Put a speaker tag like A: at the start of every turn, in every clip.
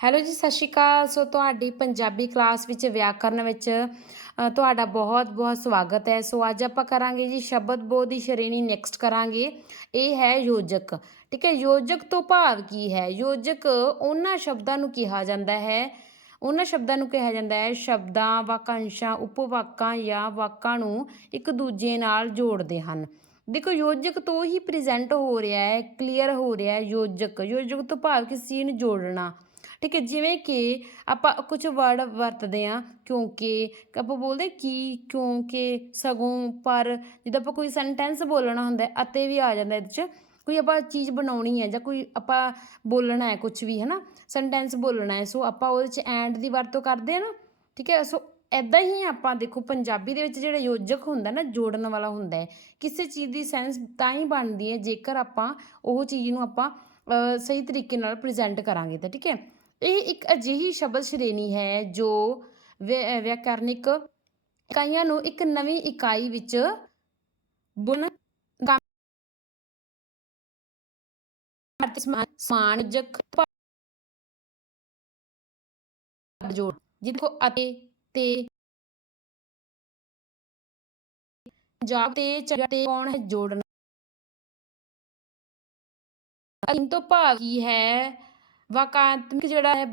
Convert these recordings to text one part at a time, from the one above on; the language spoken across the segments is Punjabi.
A: ਹੈਲੋ ਜੀ, ਸਤਿ ਸ਼੍ਰੀ ਅਕਾਲ। ਸੋ ਤੁਹਾਡੀ ਪੰਜਾਬੀ ਕਲਾਸ ਵਿੱਚ ਵਿਆਕਰਨ ਵਿੱਚ ਤੁਹਾਡਾ ਬਹੁਤ ਬਹੁਤ ਸਵਾਗਤ ਹੈ। ਸੋ ਅੱਜ ਆਪਾਂ ਕਰਾਂਗੇ ਜੀ ਸ਼ਬਦ ਬੋਧ ਦੀ ਸ਼੍ਰੇਣੀ ਨੈਕਸਟ ਕਰਾਂਗੇ। ਇਹ ਹੈ ਯੋਜਕ। ਠੀਕ ਹੈ, ਯੋਜਕ ਤੋਂ ਭਾਵ ਕੀ ਹੈ? ਯੋਜਕ ਉਹਨਾਂ ਸ਼ਬਦਾਂ ਨੂੰ ਕਿਹਾ ਜਾਂਦਾ ਹੈ। ਉਹਨਾਂ ਸ਼ਬਦਾਂ ਨੂੰ ਕਿਹਾ ਜਾਂਦਾ ਹੈ ਸ਼ਬਦਾਂ, ਵਾਕਾਂਸ਼ਾਂ, ਉਪਵਾਕਾਂ ਜਾਂ ਵਾਕਾਂ ਨੂੰ ਇੱਕ ਦੂਜੇ ਨਾਲ ਜੋੜਦੇ ਹਨ। ਦੇਖੋ, ਯੋਜਕ ਤੋਂ ਹੀ ਪ੍ਰੈਜ਼ੈਂਟ ਹੋ ਰਿਹਾ ਹੈ ਕਲੀਅਰ ਹੋ ਰਿਹਾ ਹੈ ਯੋਜਕ। ਯੋਜਕ ਤੋਂ ਭਾਵ ਕਿਸੇ ਚੀਜ਼ ਨੂੰ ਜੋੜਨਾ। ਠੀਕ ਹੈ, ਜਿਵੇਂ ਕਿ ਆਪਾਂ ਕੁਝ ਵਰਡ ਵਰਤਦੇ ਆ ਕਿਉਂਕਿ ਆਪਾਂ ਬੋਲਦੇ ਕੀ, ਕਿਉਂਕਿ ਸਗੋਂ, ਪਰ ਜਦੋਂ ਆਪਾਂ ਕੋਈ ਸੈਂਟੈਂਸ ਬੋਲਣਾ ਹੁੰਦਾ ਅਤੇ ਵੀ ਆ ਜਾਂਦਾ ਇਹਦੇ 'ਚ, ਕੋਈ ਆਪਾਂ ਚੀਜ਼ ਬਣਾਉਣੀ ਹੈ ਜਾਂ ਕੋਈ ਆਪਾਂ ਬੋਲਣਾ ਹੈ ਕੁਝ ਵੀ ਹੈ ਨਾ ਸੈਂਟੈਂਸ ਬੋਲਣਾ ਹੈ, ਸੋ ਆਪਾਂ ਉਹਦੇ 'ਚ ਐਂਡ ਦੀ ਵਰਤੋਂ ਕਰਦੇ ਆ ਨਾ, ਠੀਕ ਹੈ, ਸੋ ਐਦਾਂ ਹੀ ਆਪਾਂ ਦੇਖੋ, ਪੰਜਾਬੀ ਦੇ ਵਿੱਚ ਜਿਹੜਾ ਯੋਜਕ ਹੁੰਦਾ ਨਾ, ਜੋੜਨ ਵਾਲਾ ਹੁੰਦਾ ਹੈ, ਕਿਸੇ ਚੀਜ਼ ਦੀ ਸੈਂਸ ਤਾਂ ਹੀ ਬਣਦੀ ਹੈ ਜੇਕਰ ਆਪਾਂ ਉਹ ਚੀਜ਼ ਨੂੰ ਆਪਾਂ ਸਹੀ ਤਰੀਕੇ ਨਾਲ ਪ੍ਰੈਜ਼ੈਂਟ ਕਰਾਂਗੇ ਤਾਂ, ਠੀਕ ਹੈ। ਇਹ ਇੱਕ ਅਜਿਹੀ ਸ਼ਬਦ ਸ਼੍ਰੇਣੀ ਹੈ ਜੋ ਵਿ- ਵਿਆਕਰਨਿਕ ਇਕਾਈਆਂ ਨੂੰ ਇੱਕ ਨਵੀਂ ਇਕਾਈ ਵਿੱਚ ਬੁਣ ਸਮਾਨਜਕ ਜੋੜ, ਜਿੱਥੇ ਅਤੇ ਤੇ ਜਾਬ ਤੇ ਚਗਾ ਤੇ ਕੌਣ ਹੈ ਜੋੜਨਾ? ਇਨ ਤੋਂ ਭਾਵ ਕੀ ਹੈ? ਵਾਕਾਂਤਮਿਕ ਜਿਹੜਾ ਹੈ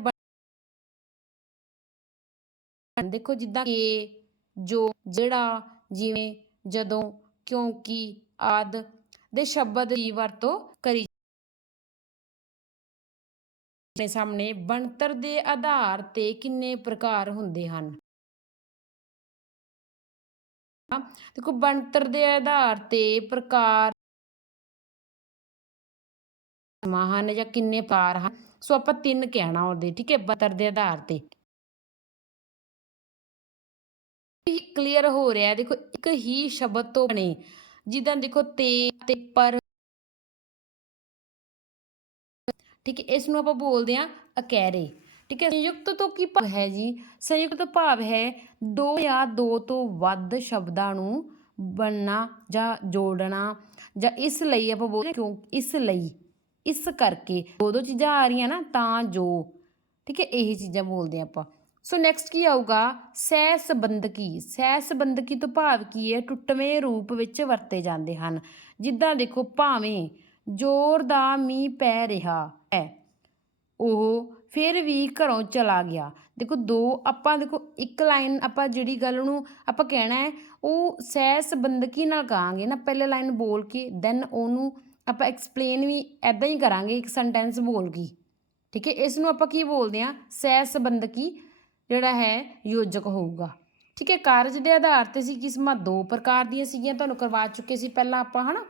A: ਦੇਖੋ ਜਿੱਦਾਂ ਕਿ ਜੋ ਜਿਹੜਾ ਜਿਵੇਂ ਜਦੋਂ ਕਿਉਂਕਿ ਆਦ ਦੇ ਸ਼ਬਦ ਦੀ ਵਰਤੋਂ ਕਰੀ ਆਪਣੇ ਸਾਹਮਣੇ ਬਣਤਰ ਦੇ ਆਧਾਰ ਤੇ ਕਿੰਨੇ ਪ੍ਰਕਾਰ ਹੁੰਦੇ ਹਨ। ਦੇਖੋ ਬਣਤਰ ਦੇ ਆਧਾਰ ਤੇ ਪ੍ਰਕਾਰ ਹਨ ਜਾਂ ਕਿੰਨੇ ਪਾਰ ਹਨ। ਸੋ ਆਪਾਂ ਤਿੰਨ ਕਹਿਣਾ ਉਹਦੇ, ਠੀਕ ਹੈ ਬਣਤਰ ਦੇ ਆਧਾਰ ਤੇ। ਕਲੀਅਰ ਹੋ ਰਿਹਾ ਹੈ ਦੇਖੋ, ਇੱਕ ਹੀ ਸ਼ਬਦ ਤੋਂ ਬਣੇ, ਜਿੱਦਾਂ ਦੇਖੋ ਤੇ ਤੇ ਪਰ। ਠੀਕ ਹੈ ਇਸ ਨੂੰ ਆਪਾਂ ਬੋਲਦੇ ਹਾਂ ਅਕੈਰੇ ਠੀਕ ਹੈ। ਸੰਯੁਕਤ ਤੋਂ ਕੀ ਭਾਵ ਹੈ ਜੀ? ਸੰਯੁਕਤ ਭਾਵ ਹੈ ਦੋ ਜਾਂ ਦੋ ਤੋਂ ਵੱਧ ਸ਼ਬਦਾਂ ਨੂੰ ਬਣਨਾ ਜਾਂ ਜੋੜਨਾ ਜਾਂ ਇਸ ਲਈ ਆਪਾਂ ਬੋਲਦੇ ਕਿਉਂ? ਇਸ ਲਈ। ਇਸ ਕਰਕੇ ਦੋ ਦੋ ਚੀਜ਼ਾਂ ਆ ਰਹੀਆਂ ਨਾ, ਤਾਂ ਜੋ, ਠੀਕ ਹੈ, ਇਹ ਚੀਜ਼ਾਂ ਬੋਲਦੇ ਹਾਂ ਆਪਾਂ। ਸੋ ਨੈਕਸਟ ਕੀ ਆਊਗਾ? ਸਹਿ ਸੰਬੰਧਕੀ। ਸਹਿ ਸੰਬੰਧਕੀ ਤੋਂ ਭਾਵ ਕੀ ਹੈ? ਟੁੱਟਵੇਂ ਰੂਪ ਵਿੱਚ ਵਰਤੇ ਜਾਂਦੇ ਹਨ। ਜਿੱਦਾਂ ਦੇਖੋ, ਭਾਵੇਂ ਜ਼ੋਰ ਦਾ ਮੀਂਹ ਪੈ ਰਿਹਾ ਹੈ, ਉਹ ਫਿਰ ਵੀ ਘਰੋਂ ਚਲਾ ਗਿਆ। ਦੇਖੋ, ਦੋ, ਆਪਾਂ ਦੇਖੋ, ਇੱਕ ਲਾਈਨ ਆਪਾਂ ਜਿਹੜੀ ਗੱਲ ਨੂੰ ਆਪਾਂ ਕਹਿਣਾ ਹੈ, ਉਹ ਸਹਿ ਸੰਬੰਧਕੀ ਨਾਲ ਕਹਾਂਗੇ ਨਾ, ਪਹਿਲੇ ਲਾਈਨ ਬੋਲ ਕੇ ਦੈਨ ਉਹਨੂੰ ਆਪਾਂ ਐਕਸਪਲੇਨ ਵੀ ਐਦਾਂ ਹੀ ਕਰਾਂਗੇ, ਇੱਕ ਸੈਂਟੈਂਸ ਬੋਲ ਕੇ ਠੀਕ ਹੈ ਇਸ ਨੂੰ ਆਪਾਂ ਕੀ ਬੋਲਦੇ ਆ ਸਹਿ ਸੰਬੰਧਕੀ ਜਿਹੜਾ ਹੈ, ਯੋਜਕ ਹੋਊਗਾ। ਠੀਕ ਹੈ, ਕਾਰਜ ਦੇ ਆਧਾਰ ਤੇ ਸੀ ਕਿਸਮਾਂ ਦੋ ਪ੍ਰਕਾਰ ਦੀਆਂ ਸੀਗੀਆਂ, ਤੁਹਾਨੂੰ ਕਰਵਾ ਚੁੱਕੇ ਸੀ ਪਹਿਲਾਂ ਆਪਾਂ, ਹਨਾ?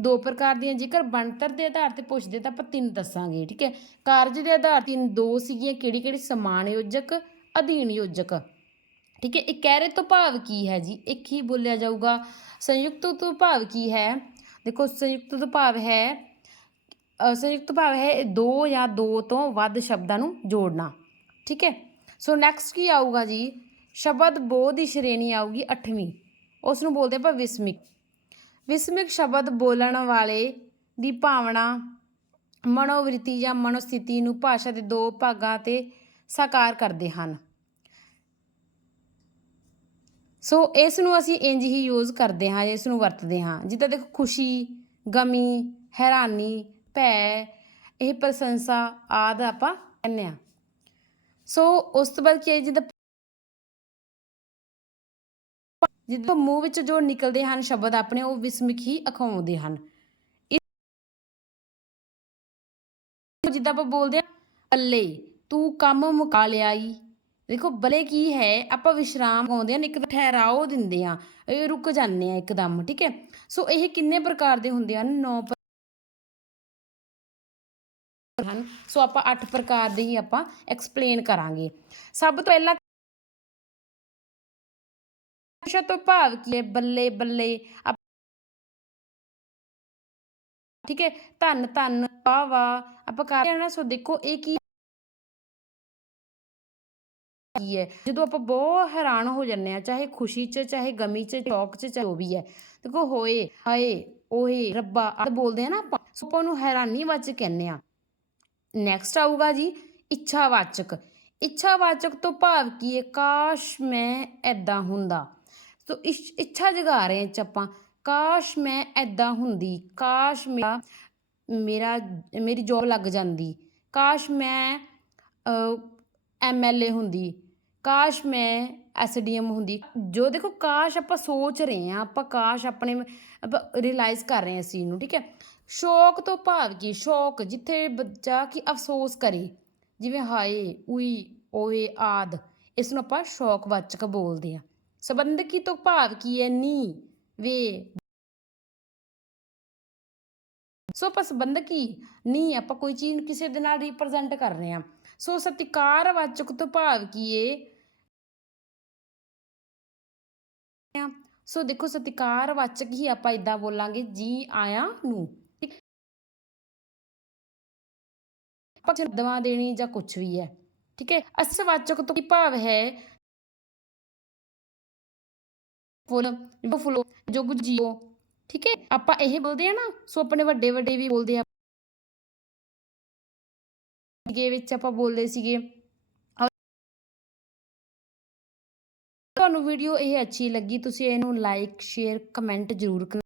A: ਦੋ ਪ੍ਰਕਾਰ ਦੀਆਂ, ਜੇਕਰ ਬਣਤਰ ਦੇ ਆਧਾਰ ਤੇ ਪੁੱਛਦੇ ਤਾਂ ਆਪਾਂ ਤਿੰਨ ਦੱਸਾਂਗੇ, ਠੀਕ ਹੈ? ਕਾਰਜ ਦੇ ਆਧਾਰ ਤਿੰਨ ਦੋ ਸੀਗੀਆਂ ਕਿਹੜੀ ਕਿਹੜੀ ਸਮਾਨ ਯੋਜਕ, ਅਧੀਨ ਯੋਜਕ। ਠੀਕ ਹੈ, ਇਹ ਕਹਿਰੇ ਤੋਂ ਭਾਵ ਕੀ ਹੈ ਜੀ? ਇੱਕ ਹੀ ਬੋਲਿਆ ਜਾਊਗਾ। ਸੰਯੁਕਤ ਤੋਂ ਭਾਵ ਕੀ ਹੈ? ਦੇਖੋ ਸੰਯੁਕਤ ਤੋਂ ਭਾਵ ਹੈ ਸੰਯੁਕਤ ਭਾਵ ਹੈ ਦੋ ਜਾਂ ਦੋ ਤੋਂ ਵੱਧ ਸ਼ਬਦਾਂ ਨੂੰ ਜੋੜਨਾ, ਠੀਕ ਹੈ? ਸੋ ਨੈਕਸਟ ਕੀ ਆਊਗਾ ਜੀ? ਸ਼ਬਦ ਬੋਧ ਦੀ ਸ਼੍ਰੇਣੀ ਆਊਗੀ 8ਵੀਂ ਉਸ ਨੂੰ ਬੋਲਦੇ ਆਪਾਂ ਵਿਸਮਿਕ। ਵਿਸਮਿਕ ਸ਼ਬਦ ਬੋਲਣ ਵਾਲੇ ਦੀ ਭਾਵਨਾ ਮਨੋਵ੍ਰਿਤੀ ਜਾਂ ਮਨੋਸਥਿਤੀ ਨੂੰ ਭਾਸ਼ਾ ਦੇ ਦੋ ਭਾਗਾਂ ਤੇ ਸਾਕਾਰ ਕਰਦੇ ਹਨ। ਸੋ ਇਸ ਨੂੰ ਅਸੀਂ ਇੰਜ ਹੀ ਯੂਜ਼ ਕਰਦੇ ਹਾਂ, ਇਸ ਨੂੰ ਵਰਤਦੇ ਹਾਂ। ਜਿੱਦਾਂ ਦੇਖੋ, ਖੁਸ਼ੀ, ਗਮੀ, ਹੈਰਾਨੀ, ਭੈ, ਇਹ ਪ੍ਰਸ਼ੰਸਾ ਆਦ ਆਪਾਂ ਕਹਿੰਦੇ ਆ ਸੋ ਉਸ ਤੋਂ ਬਾਅਦ ਕੀ ਹੈ, ਜਿੱਦਾਂ ਜਿੱਦਾਂ ਮੂੰਹ ਵਿੱਚ ਜੋ ਨਿਕਲਦੇ ਹਨ ਸ਼ਬਦ ਆਪਣੇ, ਉਹ ਵਿਸਮਿਕ ਹੀ ਅਖਾਉਂਦੇ ਹਨ। ਜਿੱਦਾਂ ਆਪਾਂ ਬੋਲਦੇ ਆ ਬੱਲੇ, ਤੂੰ ਕੰਮ ਮੁਕਾ ਲਿਆਈ ਦੇਖੋ, ਬਲੇ ਕੀ ਹੈ, ਆਪਾਂ ਵਿਸ਼ਰਾਮ ਪਾਉਂਦੇ ਹਨ ਇੱਕ ਠਹਿਰਾਓ ਦਿੰਦੇ ਆ ਇਹ ਰੁਕ ਜਾਂਦੇ ਆ ਇੱਕਦਮ, ਠੀਕ ਹੈ? ਸੋ ਇਹ ਕਿੰਨੇ ਪ੍ਰਕਾਰ ਦੇ ਹੁੰਦੇ ਹਨ? 9 ਹਨ। ਸੋ ਆਪਾਂ 8 ਪ੍ਰਕਾਰ ਦੇ ਹੀ ਆਪਾਂ ਐਕਸਪਲੇਨ ਕਰਾਂਗੇ। ਸਭ ਤੋਂ ਪਹਿਲਾਂ ਭਾਸ਼ਾ ਤੋਂ ਭਾਵ ਕੀ ਹੈ? ਬੱਲੇ ਬੱਲੇ। ਠੀਕ ਹੈ? ਧੰਨ ਧੰਨ, ਵਾਹ ਵਾਹ। ਆਪਾਂ ਕਰ ਰਹੇ ਸੋ ਦੇਖੋ, ਇਹ ਕੀ ਕੀ ਹੈ ਜਦੋਂ ਆਪਾਂ ਬਹੁਤ ਹੈਰਾਨ ਹੋ ਜੰਨੇ ਆ ਚਾਹੇ ਖੁਸ਼ੀ 'ਚ, ਚਾਹੇ ਗਮੀ 'ਚ, ਸ਼ੌਕ 'ਚ, ਚਾਹੇ ਜੋ ਵੀ ਹੈ, ਦੇਖੋ ਹੋਏ, ਹਾਏ, ਓਏ, ਰੱਬਾ ਆ ਬੋਲਦੇ ਆ ਨਾ ਆਪਾਂ, ਸੋ ਆਪਾਂ ਉਹਨੂੰ ਹੈਰਾਨੀ ਵਿੱਚ ਕਹਿੰਨੇ ਆ ਨੈਕਸਟ ਆਊਗਾ ਜੀ, ਇੱਛਾਵਾਚਕ। ਇੱਛਾਵਾਚਕ ਤੋਂ ਭਾਵ ਕੀ ਹੈ? ਕਾਸ਼ ਮੈਂ ਐਦਾਂ ਹੁੰਦਾ। ਸੋ ਇੱਛਾ ਜਗਾ ਰਹੇ 'ਚ ਆਪਾਂ, ਕਾਸ਼ ਮੈਂ ਐਦਾਂ ਹੁੰਦੀ, ਕਾਸ਼ ਮੇਰਾ ਮੇਰਾ, ਮੇਰੀ ਜੋਬ ਲੱਗ ਜਾਂਦੀ, ਕਾਸ਼ ਮੈਂ ਐਮਐਲਏ ਹੁੰਦੀ ਕਾਸ਼ ਮੈਂ ਐਸਡੀਐਮ ਹੁੰਦੀ। ਜੋ ਦੇਖੋ, ਕਾਸ਼ ਆਪਾਂ ਸੋਚ ਰਹੇ ਹਾਂ, ਆਪਾਂ ਕਾਸ਼ ਆਪਣੇ ਆਪਾਂ ਰਿਅਲਾਈਜ਼ ਕਰ ਰਹੇ ਹਾਂ ਇਸ ਚੀਜ਼ ਨੂੰ, ਠੀਕ ਹੈ? ਸ਼ੌਕ ਤੋਂ ਭਾਵ ਕੀ ਸ਼ੌਕ ਜਿੱਥੇ ਬੱਚਾ ਕੀ ਅਫਸੋਸ ਕਰੇ, ਜਿਵੇਂ ਹਾਏ, ਉਈ, ਓਏ, ਆਦ, ਇਸ ਨੂੰ ਆਪਾਂ ਸ਼ੌਕ ਵਾਚਕ ਬੋਲਦੇ ਆ ਸੰਬੰਧਕੀ ਤੋਂ ਭਾਵ ਕੀ ਹੈ? ਨੀ ਵੇ। ਸੋ ਆਪਾਂ ਸੰਬੰਧਕੀ ਨੀ ਆਪਾਂ ਕੋਈ ਚੀਜ਼ ਨੂੰ ਕਿਸੇ ਦੇ ਨਾਲ ਰਿਪਰੈਜ਼ੈਂਟ ਕਰ ਰਹੇ ਹਾਂ। ਸੋ ਸਤਿਕਾਰਵਾਚਕ ਤੋਂ ਭਾਵ ਕੀ ਏ ਸੋ ਦੇਖੋ ਸਤਿਕਾਰਵਾਚਕ ਹੀ ਆਪਾਂ ਇਦਾਂ ਬੋਲਾਂਗੇ, ਜੀ ਆਇਆਂ ਨੂੰ, ਠੀਕ? ਆਪਾਂ ਦਵਾ ਦੇਣੀ ਜਾਂ ਕੁਝ ਵੀ ਹੈ, ਠੀਕ ਹੈ? ਅਸਵਾਚਕ ਤੋਂ ਕੀ ਭਾਵ ਹੈ? ਫੁੱਲ ਫੁੱਲੋ ਜੋ ਕੁਝ ਠੀਕ ਹੈ? ਆਪਾਂ ਇਹ ਬੋਲਦੇ ਆ ਨਾ, ਸੋ ਆਪਣੇ ਵੱਡੇ ਵੱਡੇ ਵੀ ਬੋਲਦੇ ਆ ਅੱਗੇ ਵਿੱਚ ਆਪਾਂ ਬੋਲਦੇ ਸੀਗੇ ਤੁਹਾਨੂੰ ਵੀਡੀਓ ਇਹ ਅੱਛੀ ਲੱਗੀ ਤੁਸੀਂ ਇਹਨੂੰ ਲਾਈਕ ਸ਼ੇਅਰ ਕਮੈਂਟ ਜ਼ਰੂਰ ਕਰਨਾ